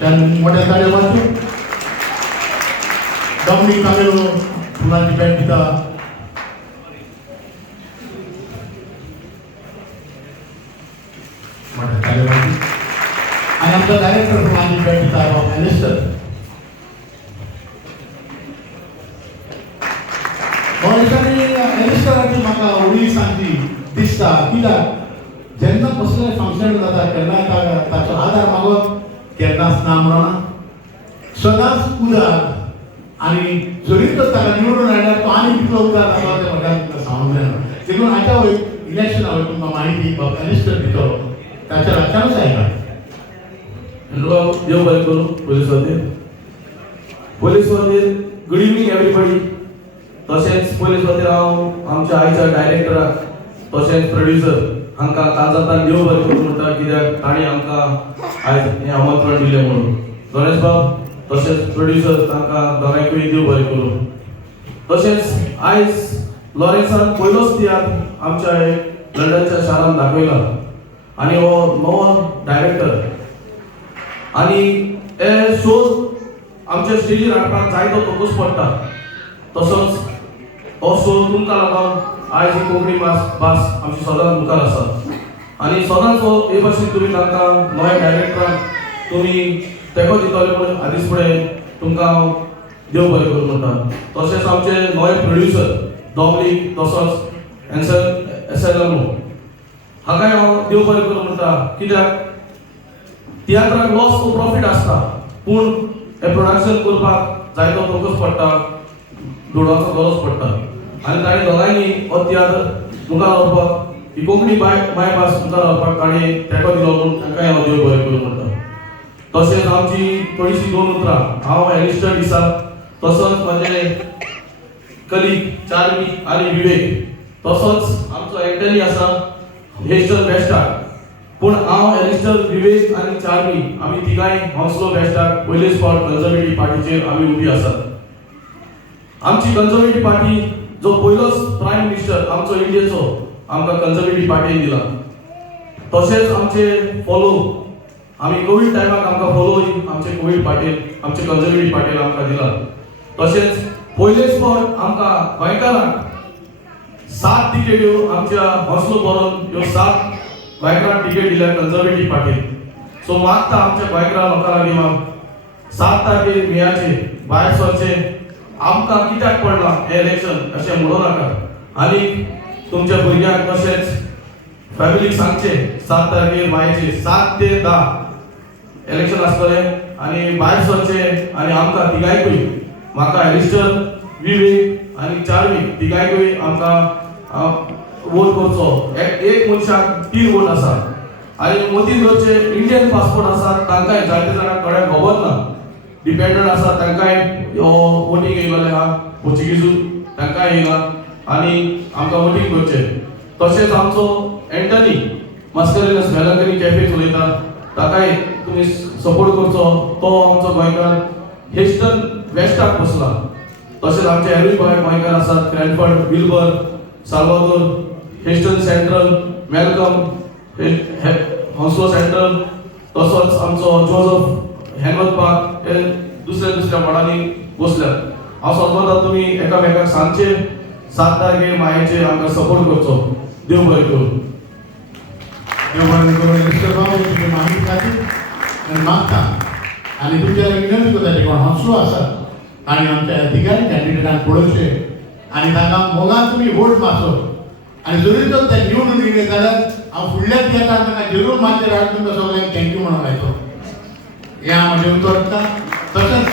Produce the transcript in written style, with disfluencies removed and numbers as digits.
मोठ्या ताळ्या वाजू. डॉमिनिक कामेलो फुलांची बॅट दिता. मोठ्या ताळ्या वाजू. आणि आमचा डायरेक्टर फुलांची बॅट दिता एलिस्टर. एलिस्टराची म्हाका उडी सांगची दिसता कित्याक जेन्ना कसलें फंक्शन जाता केन्ना ताचो आदार मागप केन्नाच ना म्हणना सदांच उदार आनी जरी तर ताका निवडून हाडल्यार तो आनी कितलो उदार जाता तें म्हाका तुमकां सांगूंक जायना. देखून आतां इलेक्शना वयर तुमकां म्हायती एलिस्टर दितलो ताच्या रातच्यानूच आयला. देव बरें करूं. पोलीस वतीन गुड इवनिंग एवरीबडी. तशेंच पोलीस वतीन हांव आमच्या आयच्या डायरेक्टराक तशेंच प्रोड्युसर हांकां काजांतल्यान देव बरें करूं म्हणटा कित्याक तांणी आमकां आयज हें आमंत्रण दिलें म्हणून. गणेश बाब तशेंच प्रोड्युसर तांकां दोगांयकूय देव बरें करूं. तशेंच आयज लॉरेन्सान पयलोच तियात्र आमच्या लंडनच्या शारांत दाखयला आनी हो नवो डायरेक्टर आनी हे शो आमच्या स्टेजीर हाडपाक जायतो फोकस पडटा. तसोच हो शो तुमकां लागून आयज ही कोंकणी भास आमची सदांच मुखार आसा आनी सदांच हे भाशेन तुमी तांकां नव्या डायरेक्टराक तुमी तेंको दितले म्हणून आदींच फुडें तुमकां हांव देव बरें करूं म्हणटा. तशेंच आमचे नवे प्रोड्युसर डॉमिनिक तसोच एसएलएमओ हाकाय हांव देव बरें करूं म्हणटा कित्याक तियात्राक लॉस टू प्रॉफीट आसता पूण हे प्रोडक्शन करपाक जायतो फोकस पडटा दोडाचो गरज पडटा आनी ताणी दोगांयनी हो तियात्र मुखार व्हरपाक ही कोंकणी माय भास मुखार व्हरपाक ताणी तेंको दिलो म्हणून तांकांय हांव देव बरें करूं म्हणटा. तशेंच आमची थोडीशीं दोन उतरां हांव एलिस्टर दिसा तसोच म्हजे कलीग चार्मी आनी विवेक तसोच आमचो एंटनी आसा हेस्टर वेस्टाक. पूण हांव एलिस्टर विवेक आनी चार्मी आमी तिगांय हॉन्सलो वेस्टाक पयलेच फावट कन्झर्वेटिव्ह पार्टीचेर आमी उबी आसात. आमची कन्झर्वेटिव्ह पार्टी जो पयलोच प्रायम मिनिस्टर आमचो इंडियेचो आमकां कन्झर्वेटिव्ह पार्टीन दिला. तशेंच आमचे फॉलो आमी कोवीड टायमाक आमकां फॉलोय आमचे कोवीड पार्टीन आमचे कन्झर्वेटिव्ह पार्टीन आमकां दिला. तशेंच पयलेच फावट आमकां गोंयकारांक 7 तिकेट्यो आमच्या हॉन्सलो बरोवन ह्यो 7 गोंयकारांक तिकेट दिल्या कन्झर्वेटिव्ह पार्टीन. सो मागता आमच्या गोंयकारा लोकां लागीं म्हाका 7 तारखेर मेयाचे भायर सरचें आमकां कित्याक पडलां हें इलेक्शन अशें म्हणूं नाका आनी तुमच्या भुरग्यांक तशेंच फॅमिलीक सांगचें 7 तारखेर मायचे 7 ते 10 इलेक्शन आसतलें आनी भायर सरचें आनी आमकां तिगांयकूय म्हाका एलिस्टर विवेक आनी चार्मी तिगांयकूय आमकां वोट करचो. एक मनशाक 3 वोट आसा आनी मदीं जोचे इंडियन पासपोर्ट आसा तांकांय जायते जाणांक थोड्यांक खबर ना डिपेंडंट आसा तांकांय वोटींग येयलेलें आहा पोर्चुगीजूच तांकांय येयला आनी आमकां वोटींग करचें. तशेंच आमचो एंटनी मास्करेनस वेलंकनी कॅफे चलयता ताकाय तुमी सपोर्ट करचो. तो आमचो गोंयकार हेस्टन वेस्टाक बसला. तशेंच आमचे हेरूय गोंयकार आसात Cranford Wilbur Salvador Heston central welcome Hounslow central तसोच आमचो जोझफ हेमंत पार्क हे दुसऱ्या वार्डांनी बसल्यात. हांव समजता तुमी एकामेकाक सांगचे 7 तारखेर मायेचेर आमकां सपोर्ट करचो. देव बरें करूं. देव बरें करूं. एलिस्टर बाबू तुमी माहिती खातीर आनी मागता आनी तुमच्या विनंती करता जे कोण हॉन्सलो आसात तांणी आमच्या तिगांय कॅन्डिडेटांक पळोवचें आनी तांकां मोगान तुमी वोट मारचो आनी जरी तर ते निवडून येयले जाल्यार हांव फुडल्या तियात्राक तांकां जरूर माचेर हाडून तुमकां सगळ्यांक थँक्यू म्हणून लायतो. हें हांव म्हजें उतर दिता. तशेंच